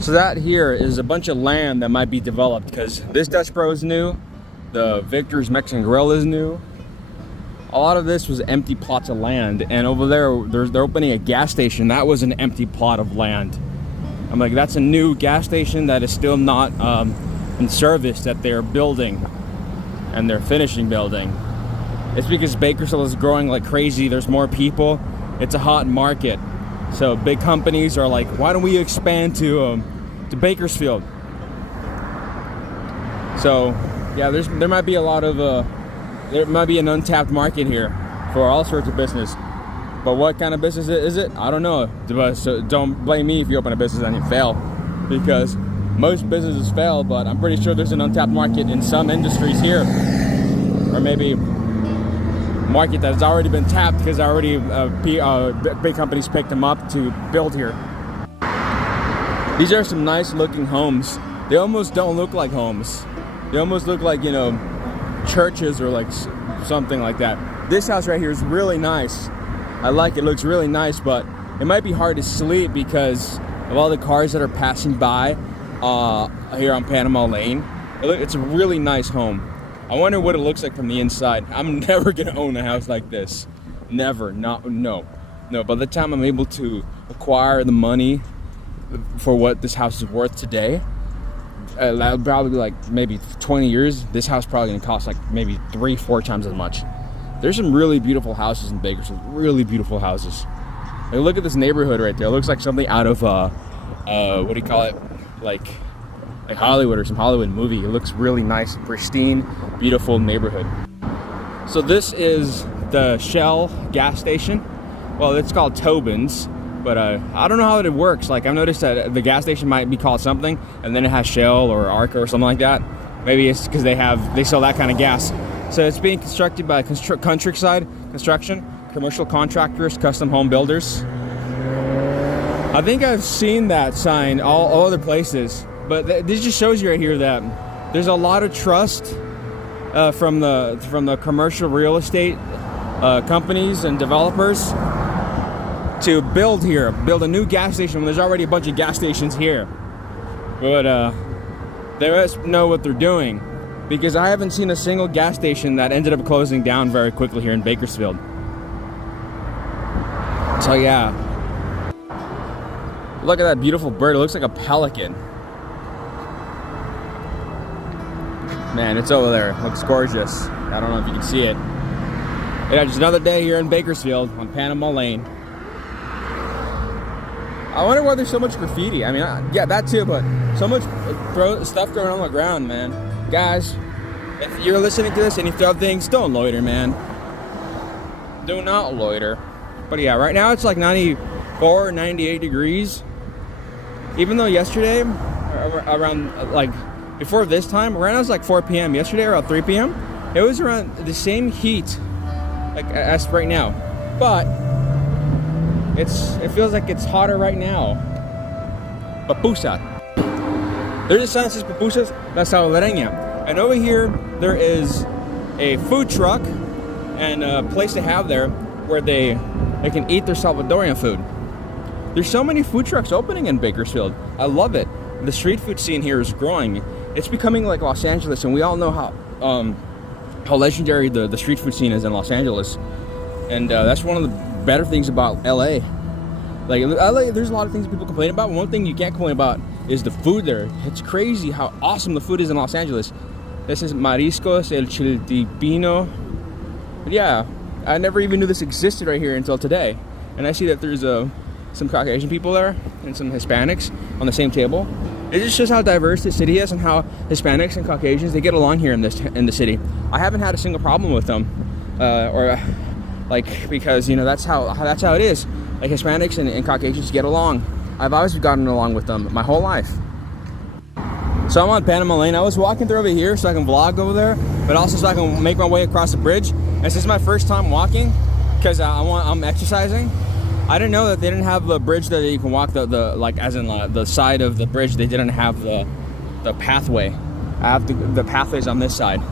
So that here is a bunch of land that might be developed, because this Dutch Bro is new, the Victor's Mexican Grill is new. A lot of this was empty plots of land, and over there, they're opening a gas station. That was an empty plot of land. I'm like, that's a new gas station that is still not in service, that they're building, and they're finishing building. It's because Bakersfield is growing like crazy. There's more people. It's a hot market. So big companies are like, why don't we expand to Bakersfield? So yeah, there might be a lot of there might be an untapped market here for all sorts of business. But what kind of business is it? I don't know. So don't blame me if you open a business and you fail, because most businesses fail. But I'm pretty sure there's an untapped market in some industries here, or maybe market that has already been tapped because already big companies picked them up to build here. These are some nice looking homes. They almost don't look like homes. They almost look like, you know, churches or like something like that. This house right here is really nice. I like it. It looks really nice, but it might be hard to sleep because of all the cars that are passing by here on Panama Lane. It's a really nice home. I wonder what it looks like from the inside. I'm never gonna own a house like this. Never. No. By the time I'm able to acquire the money for what this house is worth today, that'll probably be like maybe 20 years. This house probably gonna cost like maybe 3-4 times as much. There's some really beautiful houses in Bakersfield. Really beautiful houses. Like, look at this neighborhood right there. It looks like something out of what do you call it? Like Hollywood or some Hollywood movie. It looks really nice, pristine, beautiful neighborhood. So this is the Shell gas station. Well, it's called Tobin's, but I don't know how it works. Like, I've noticed that the gas station might be called something, and then it has Shell or Arca or something like that. Maybe it's because they sell that kind of gas. So it's being constructed by Countryside Construction, commercial contractors, custom home builders. I think I've seen that sign all other places. But this just shows you right here that there's a lot of trust from the commercial real estate companies and developers to build a new gas station when there's already a bunch of gas stations here. But they must know what they're doing, because I haven't seen a single gas station that ended up closing down very quickly here in Bakersfield. So yeah, look at that beautiful bird. It looks like a pelican. Man, it's over there. It looks gorgeous. I don't know if you can see it. Yeah, just another day here in Bakersfield on Panama Lane. I wonder why there's so much graffiti. I mean, yeah, that too, but so much stuff going on the ground, man. Guys, if you're listening to this and you throw things, don't loiter, man. Do not loiter. But yeah, right now it's like 94, 98 degrees. Even though yesterday, around like before this time, around it was like 4 p.m. Yesterday around 3 p.m. It was around the same heat like as right now, but it feels like it's hotter right now. Papusa. There's a sign that says Papusas La Salvadoreña, and over here there is a food truck and a place to have there where they can eat their Salvadorian food. There's so many food trucks opening in Bakersfield. I love it. The street food scene here is growing. It's becoming like Los Angeles, and we all know how legendary the street food scene is in Los Angeles. And that's one of the better things about LA. Like LA, there's a lot of things people complain about. One thing you can't complain about is the food there. It's crazy how awesome the food is in Los Angeles. This is Mariscos El Chiltepino. But yeah, I never even knew this existed right here until today. And I see that there's some Caucasian people there and some Hispanics on the same table. It just shows how diverse the city is and how Hispanics and Caucasians, they get along here in the city. I haven't had a single problem with them, because you know that's how it is. Like Hispanics and Caucasians get along. I've always gotten along with them my whole life. So I'm on Panama Lane. I was walking through over here so I can vlog over there, but also so I can make my way across the bridge. And this is my first time walking because I'm exercising. I didn't know that they didn't have the bridge that you can walk the side of the bridge. They didn't have the pathway. I have the pathways on this side.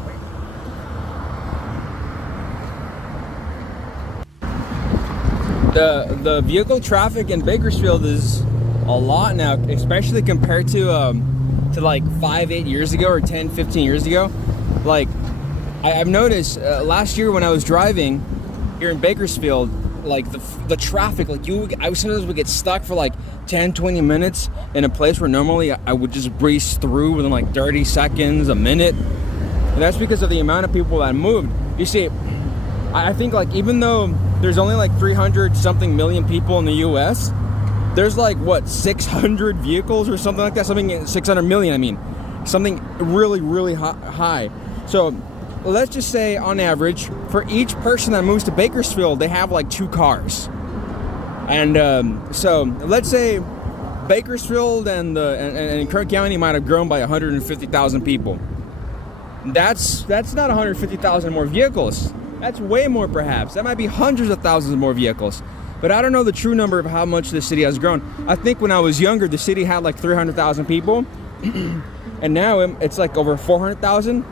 The vehicle traffic in Bakersfield is a lot now, especially compared to like 5-8 years ago or 10-15 years ago. Like I've noticed last year when I was driving here in Bakersfield, like the traffic, like I sometimes would get stuck for like 10-20 minutes in a place where normally I would just breeze through within like 30 seconds, a minute. And that's because of the amount of people that moved. You see, I think like even though there's only like 300 something million people in the US, there's like what, 600 vehicles or something like that, 600 million, I mean, something really, really high. So let's just say on average, for each person that moves to Bakersfield, they have like 2 cars. And so let's say Bakersfield and Kirk County might have grown by 150,000 people. That's not 150,000 more vehicles. That's way more, perhaps. That might be hundreds of thousands more vehicles. But I don't know the true number of how much the city has grown. I think when I was younger, the city had like 300,000 people. And now it's like over 400,000.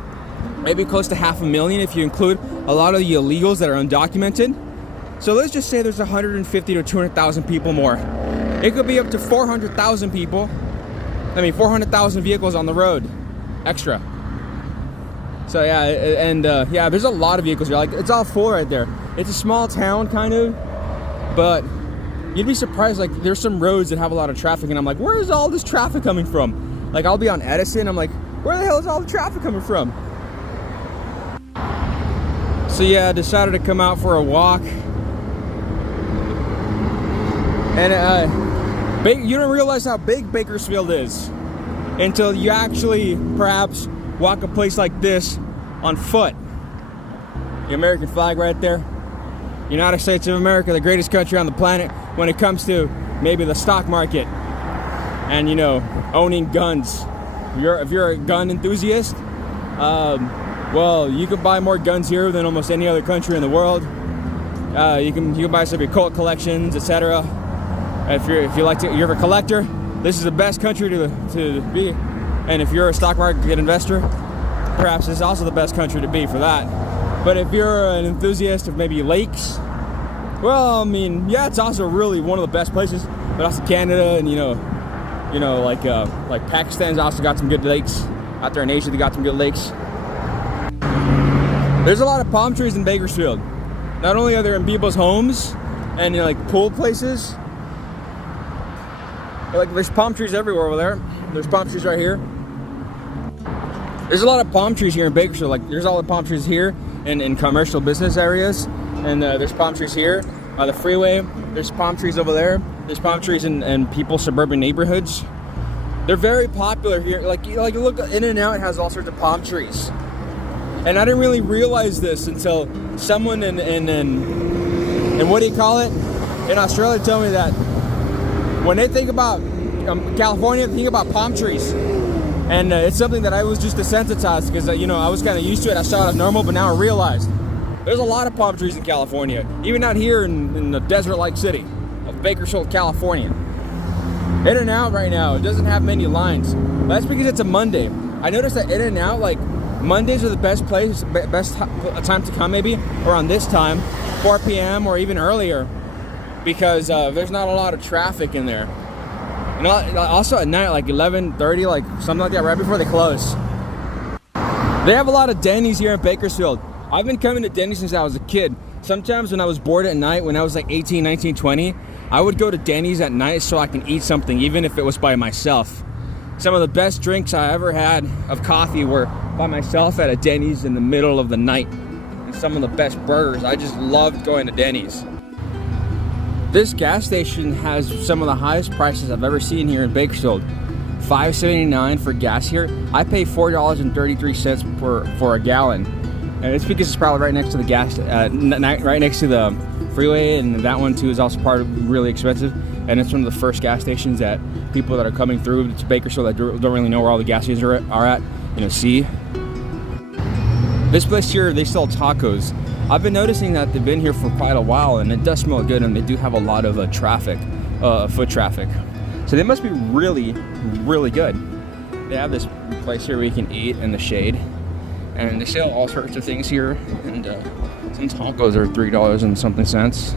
Maybe close to 500,000 if you include a lot of the illegals that are undocumented. So let's just say there's 150 to 200,000 people more. It could be up to 400,000 people. 400,000 vehicles on the road extra. So yeah, and yeah, there's a lot of vehicles here. Like, it's all full right there. It's a small town kind of, but you'd be surprised. Like, there's some roads that have a lot of traffic, and I'm like, where is all this traffic coming from? Like, I'll be on Edison, I'm like, where the hell is all the traffic coming from? So yeah, I decided to come out for a walk. And you don't realize how big Bakersfield is until you actually perhaps walk a place like this on foot. The American flag right there. United States of America, the greatest country on the planet when it comes to maybe the stock market and, you know, owning guns. If you're a gun enthusiast, well, you can buy more guns here than almost any other country in the world. You can buy some of your Colt collections, etc. If you're a collector, this is the best country to be. And if you're a stock market investor, perhaps this is also the best country to be for that. But if you're an enthusiast of maybe lakes, well, I mean, yeah, it's also really one of the best places. But also Canada, and you know, like Pakistan's also got some good lakes. Out there in Asia, they got some good lakes. There's a lot of palm trees in Bakersfield. Not only are they in people's homes and, you know, like pool places, but like there's palm trees everywhere over there. There's palm trees right here. There's a lot of palm trees here in Bakersfield. Like, there's all the palm trees here in commercial business areas, and there's palm trees here by the freeway. There's palm trees over there. There's palm trees in people's suburban neighborhoods. They're very popular here. Like look, In-N-Out has all sorts of palm trees. And I didn't really realize this until someone in what do you call it? In Australia told me that when they think about California, they think about palm trees. And it's something that I was just desensitized because, you know, I was kind of used to it. I saw it as normal, but now I realized there's a lot of palm trees in California. Even out here in the desert-like city of Bakersfield, California. In-N-Out right now, it doesn't have many lines. But that's because it's a Monday. I noticed that In-N-Out, like, Mondays are the best time to come, maybe around this time, 4 p.m. or even earlier, because there's not a lot of traffic in there. And also at night, like 11:30, like something like that, right before they close. They have a lot of Denny's here in Bakersfield. I've been coming to Denny's since I was a kid. Sometimes when I was bored at night, when I was like 18, 19, 20, I would go to Denny's at night so I can eat something, even if it was by myself. Some of the best drinks I ever had of coffee were by myself at a Denny's in the middle of the night. And some of the best burgers. I just loved going to Denny's. This gas station has some of the highest prices I've ever seen here in Bakersfield. $5.79 for gas here. I pay $4.33 for a gallon, and it's because it's probably right next to the right next to the freeway, and that one too is also part of really expensive. And it's one of the first gas stations that people that are coming through to Bakersfield that don't really know where all the gas stations are at, you know, see. This place here, they sell tacos. I've been noticing that they've been here for quite a while, and it does smell good, and they do have a lot of foot traffic. So they must be really, really good. They have this place here where you can eat in the shade, and they sell all sorts of things here, and some tacos are $3 and something cents.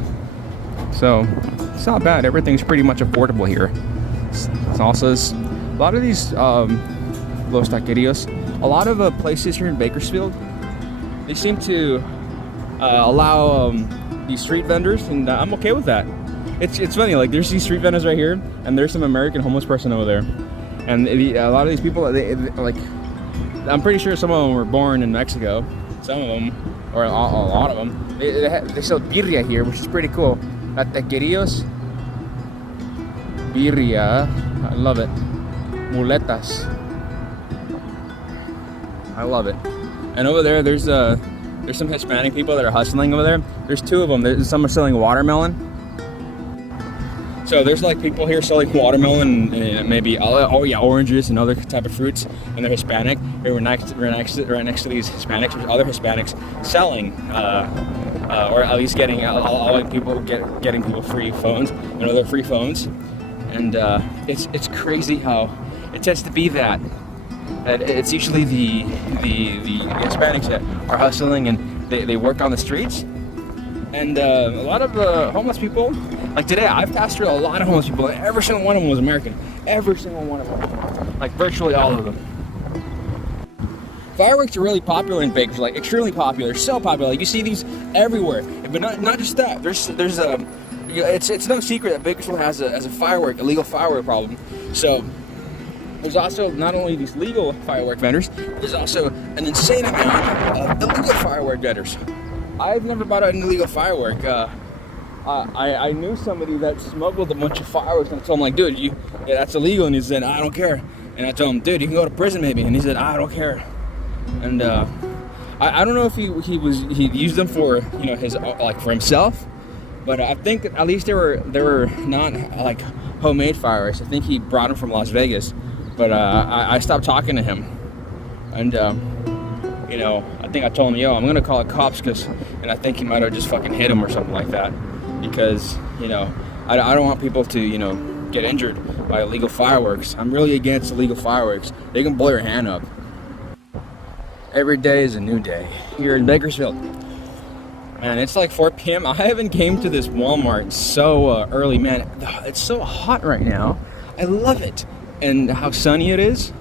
So it's not bad. Everything's pretty much affordable here. It's also a lot of these Los Taquerios. A lot of places here in Bakersfield, they seem to allow these street vendors, and I'm okay with that. It's funny, like there's these street vendors right here, and there's some American homeless person over there, and a lot of these people, they like, I'm pretty sure some of them were born in Mexico, some of them, or a lot of them. They sell birria here, which is pretty cool. Taquerios, birria, I love it. Muletas, I love it. And over there, there's some Hispanic people that are hustling over there. There's two of them. Some are selling watermelon. So there's like people here selling watermelon and maybe oranges and other type of fruits, and they're Hispanic. Here we're next to these Hispanics. There's other Hispanics selling, or at least allowing people getting people free phones and other free phones. And it's crazy how it tends to be that it's usually the Hispanics that are hustling, and they work on the streets. And a lot of homeless people, like today, I've passed through a lot of homeless people, and every single one of them was American. Every single one of them. Like virtually all of them. Fireworks are really popular in Bakersfield, like extremely popular, so popular. Like you see these everywhere. But not just that. It's no secret that Bakersfield has a illegal firework problem. So there's also not only these legal firework vendors, there's also an insane amount of illegal firework vendors. I've never bought an illegal firework. I knew somebody that smuggled a bunch of fireworks, and I told him, like, dude, that's illegal. And he said, I don't care. And I told him, dude, you can go to prison maybe. And he said, I don't care. And I don't know if he used them for his for himself, but I think at least they were not like homemade fireworks. I think he brought them from Las Vegas, but I stopped talking to him, and I think I told him, I'm gonna call the cops, and I think he might have just fucking hit him or something like that, because I don't want people to get injured by illegal fireworks. I'm really against illegal fireworks. They can blow your hand up. Every day is a new day here in Bakersfield. Man, it's like 4 p.m. I haven't came to this Walmart so early, man. It's so hot right now. I love it. And how sunny it is.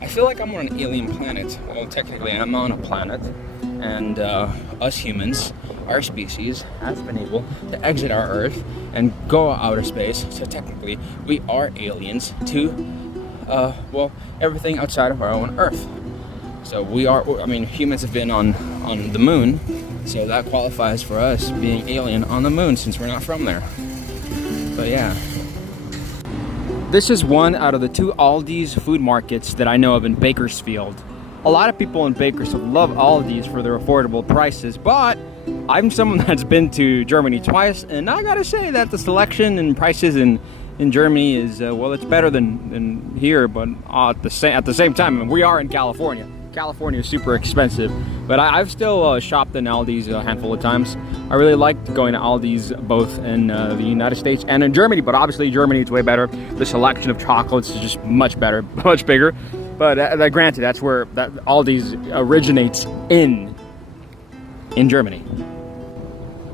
I feel like I'm on an alien planet. Well, technically, I'm on a planet. And us humans, our species, has been able to exit our Earth and go outer space. So technically, we are aliens to, everything outside of our own Earth. So humans have been on the moon, so that qualifies for us being alien on the moon since we're not from there. But yeah. This is one out of the 2 Aldi's food markets that I know of in Bakersfield. A lot of people in Bakersfield love Aldi's for their affordable prices, but I'm someone that's been to Germany twice, and I gotta say that the selection and prices in Germany is, it's better than here, but at the same time, we are in California. California is super expensive, but I've still shopped in Aldi's a handful of times. I really liked going to Aldi's both in the United States and in Germany, but obviously Germany is way better. The selection of chocolates is just much better, much bigger. But granted, that's where Aldi's originates in Germany.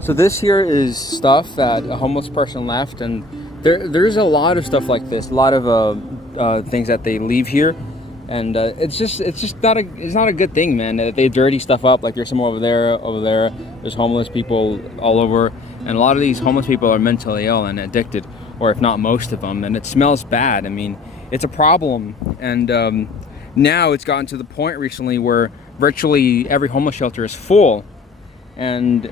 So this here is stuff that a homeless person left, and there's a lot of stuff like this, a lot of things that they leave here. And it's not a good thing, man. They dirty stuff up. Like there's some over there. There's homeless people all over, and a lot of these homeless people are mentally ill and addicted, or if not most of them. And it smells bad. I mean, it's a problem. And now it's gotten to the point recently where virtually every homeless shelter is full, and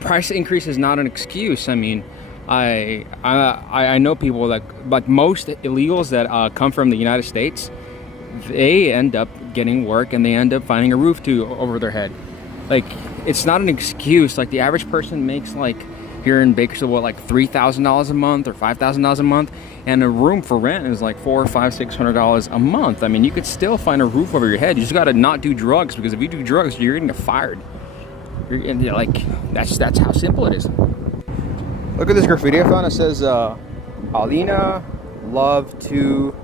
price increase is not an excuse. I mean, I know people that, like most illegals that come from the United States, they end up getting work and they end up finding a roof over their head. Like, it's not an excuse. Like, the average person makes, like, here in Bakersfield, like $3,000 a month or $5,000 a month, and a room for rent is like $400, $500, $600 a month. I mean, you could still find a roof over your head. You just got to not do drugs, because if you do drugs, you're gonna get fired. That's how simple it is. Look at this graffiti I found. It says, Alina, love to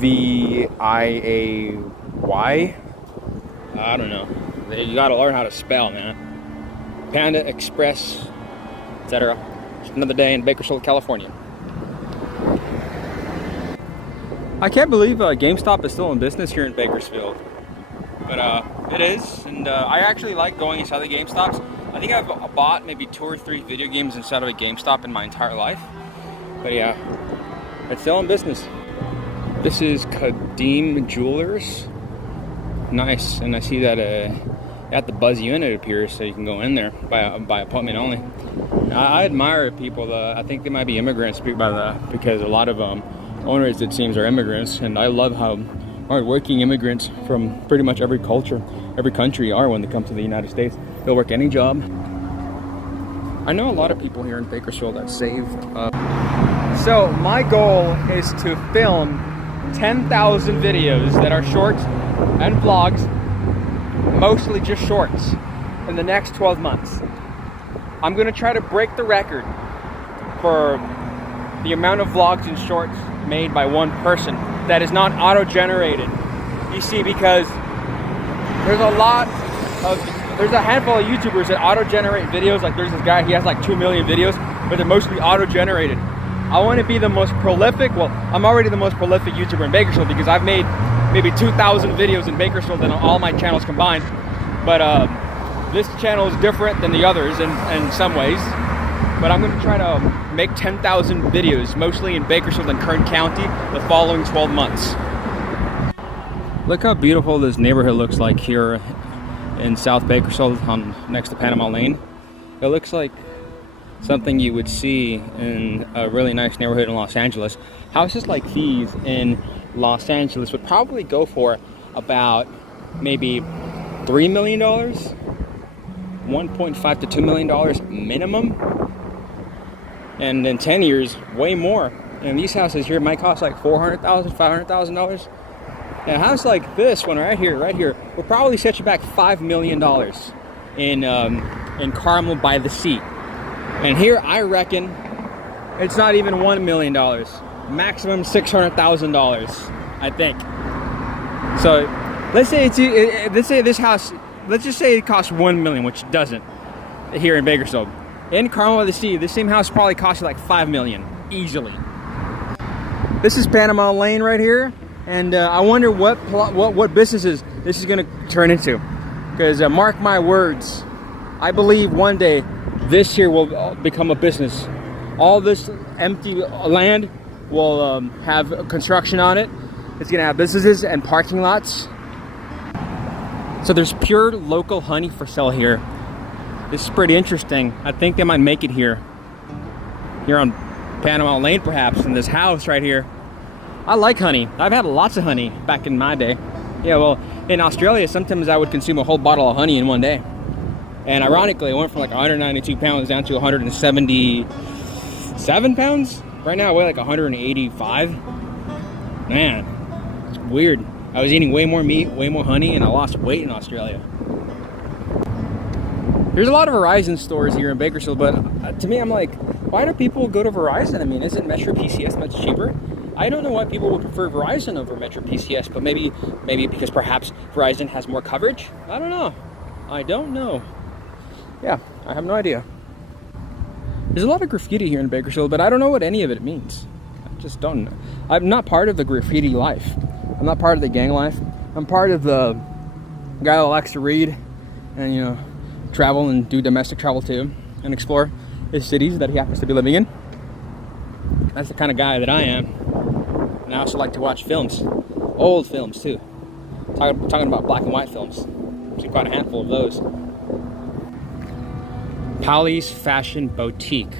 VIAY. I don't know. You gotta learn how to spell, man. Panda Express, etc. Just another day in Bakersfield, California. I can't believe GameStop is still in business here in Bakersfield. But it is, and I actually like going inside the GameStops. I think I've bought maybe 2 or 3 video games inside of a GameStop in my entire life. But yeah, it's still in business. This is Kadeem Jewelers. Nice, and I see that at the Buzz unit appears, so you can go in there by appointment only. I admire people. I think they might be immigrants because a lot of owners, it seems, are immigrants, and I love how hard-working immigrants from pretty much every culture, every country are when they come to the United States. They'll work any job. I know a lot of people here in Bakersfield that save up. So my goal is to film 10,000 videos that are short and vlogs, mostly just shorts, in the next 12 months. I'm gonna try to break the record for the amount of vlogs and shorts made by one person that is not auto-generated. You see, because there's a handful of YouTubers that auto-generate videos. Like there's this guy, he has like 2 million videos, but they're mostly auto-generated. I want to be the most prolific. Well, I'm already the most prolific YouTuber in Bakersfield because I've made maybe 2,000 videos in Bakersfield than all my channels combined. But this channel is different than the others in some ways. But I'm going to try to make 10,000 videos, mostly in Bakersfield and Kern County, the following 12 months. Look how beautiful this neighborhood looks like here in South Bakersfield next to Panama Lane. It looks like something you would see in a really nice neighborhood in Los Angeles. Houses like these in Los Angeles would probably go for about maybe $3 million, $1.5 to $2 million minimum. And in 10 years, way more. And these houses here might cost like $400,000, $500,000. And a house like this one right here, will probably set you back $5 million in Carmel by the Sea. And here, I reckon it's not even $1 million, maximum $600,000, I think. So let's say this house, let's just say it costs $1 million, which it doesn't here in Bakersfield. In Carmel by the Sea, this same house probably cost you like $5 million, easily. This is Panama Lane right here, and I wonder what businesses this is going to turn into. Because mark my words, I believe one day this here will become a business. All this empty land will have construction on it. It's going to have businesses and parking lots. So there's pure local honey for sale here. This is pretty interesting. I think they might make it here on Panama Lane, perhaps, in this house right here. I like honey. I've had lots of honey back in my day. Yeah, well, in Australia, sometimes I would consume a whole bottle of honey in one day. And ironically, I went from like 192 pounds down to 177 pounds. Right now, I weigh like 185. Man, it's weird. I was eating way more meat, way more honey, and I lost weight in Australia. There's a lot of Verizon stores here in Bakersfield, but to me, I'm like, why do people go to Verizon? I mean, isn't Metro PCS much cheaper? I don't know why people would prefer Verizon over Metro PCS, but maybe because perhaps Verizon has more coverage? I don't know. Yeah, I have no idea. There's a lot of graffiti here in Bakersfield, but I don't know what any of it means. I just don't know. I'm not part of the graffiti life. I'm not part of the gang life. I'm part of the guy that likes to read and, you know, travel and do domestic travel too, and explore the cities that he happens to be living in. That's the kind of guy that I am. And I also like to watch films, old films too. Talking about black and white films. There's quite a handful of those. Pali's Fashion Boutique.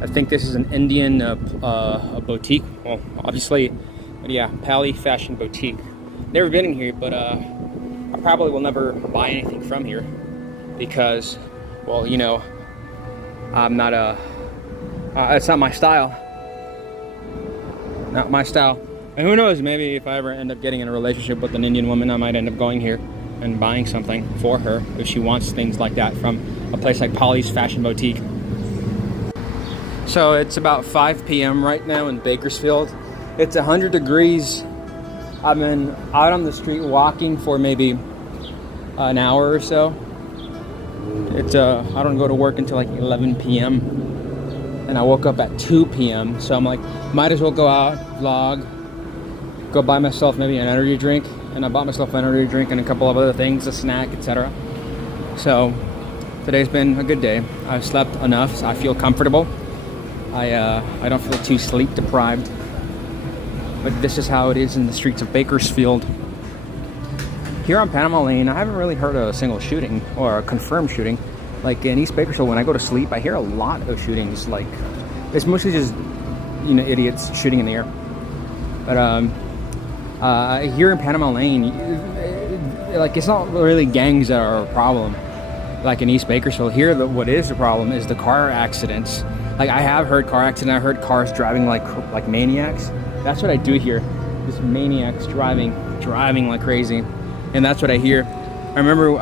I think this is an Indian a boutique. Well, obviously, but yeah, Pali Fashion Boutique. Never been in here, but I probably will never buy anything from here because, well, you know, I'm not it's not my style. Not my style. And who knows, maybe if I ever end up getting in a relationship with an Indian woman, I might end up going here and buying something for her if she wants things like that from a place like Pali's Fashion Boutique. So it's about 5 p.m. right now in Bakersfield. It's 100 degrees. I've been out on the street walking for maybe an hour or so. It's I don't go to work until like 11 p.m. and I woke up at 2 p.m. so I'm like, might as well go out, vlog, go buy myself maybe an energy drink, and I bought myself an energy drink and a couple of other things, a snack, etc. So today's been a good day. I've slept enough, so I feel comfortable. I don't feel too sleep deprived. But this is how it is in the streets of Bakersfield. Here on Panama Lane, I haven't really heard of a single shooting or a confirmed shooting. Like in East Bakersfield, when I go to sleep, I hear a lot of shootings. Like, it's mostly just, you know, idiots shooting in the air. But here in Panama Lane, like, it's not really gangs that are a problem. Like in East Bakersfield, here what is the problem is the car accidents. Like, I have heard car accidents. I heard cars driving like maniacs. That's what I do here. Just maniacs driving like crazy, and that's what I hear. I remember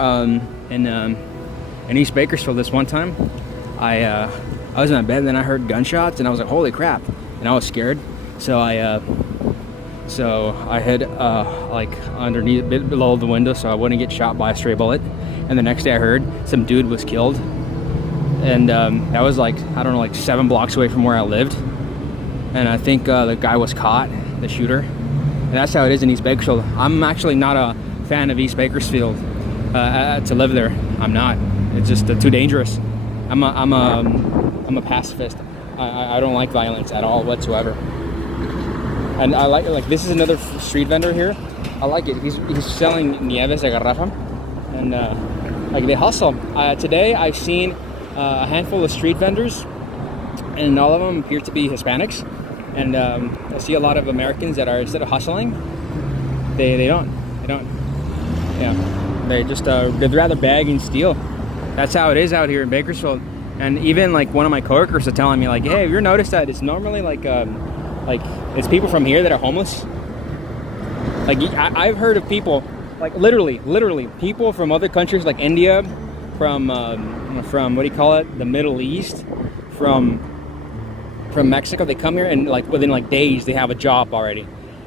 in East Bakersfield this one time, I was in my bed and then I heard gunshots and I was like, holy crap, and I was scared. So I hid like underneath, below the window, so I wouldn't get shot by a stray bullet. And the next day I heard some dude was killed, and that was like, I don't know, like 7 blocks away from where I lived. And I think the guy was caught, the shooter. And that's how it is in East Bakersfield. I'm actually not a fan of East Bakersfield to live there. I'm not. It's just too dangerous. I'm a pacifist. I don't like violence at all whatsoever. And I like this is another street vendor here. I like it. He's selling nieves de garrafa, and like, they hustle. Today I've seen a handful of street vendors, and all of them appear to be Hispanics. And I see a lot of Americans that are, instead of hustling, they don't. Yeah, they just they'd rather bag and steal. That's how it is out here in Bakersfield. And even like one of my coworkers are telling me, like, hey, have you ever noticed that it's normally like it's people from here that are homeless? Like, I've heard of people, like literally people from other countries like India, from what do you call it, the Middle East, from Mexico. They come here and like within like days they have a job already.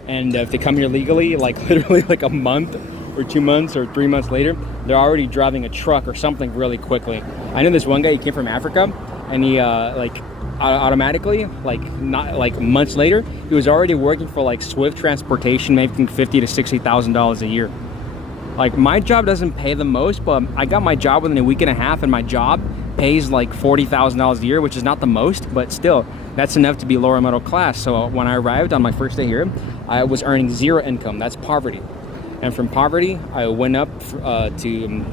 And if they come here legally, like literally like a month or 2 months or 3 months later, they're already driving a truck or something really quickly. I know this one guy, he came from Africa, and he like automatically, like not like months later, he was already working for like Swift Transportation, making $50,000 to $60,000 a year. Like, my job doesn't pay the most, but I got my job within a week and a half, and my job pays like $40,000 a year, which is not the most, but still, that's enough to be lower middle class. So when I arrived on my first day here, I was earning 0 income. That's poverty. And from poverty, I went up to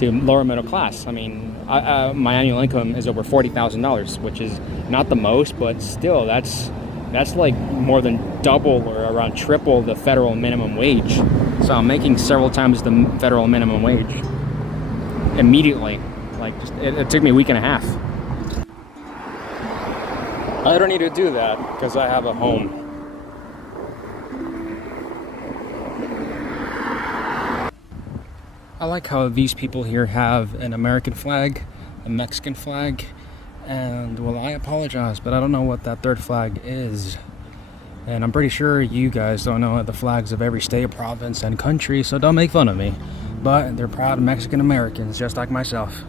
lower middle class. I mean, my annual income is over $40,000, which is not the most, but still, that's like more than double or around triple the federal minimum wage. So I'm making several times the federal minimum wage immediately. Like, just, it took me a week and a half. I don't need to do that because I have a home. I like how these people here have an American flag, a Mexican flag, and, well, I apologize, but I don't know what that third flag is. And I'm pretty sure you guys don't know the flags of every state, province, and country, so don't make fun of me. But they're proud Mexican Americans, just like myself.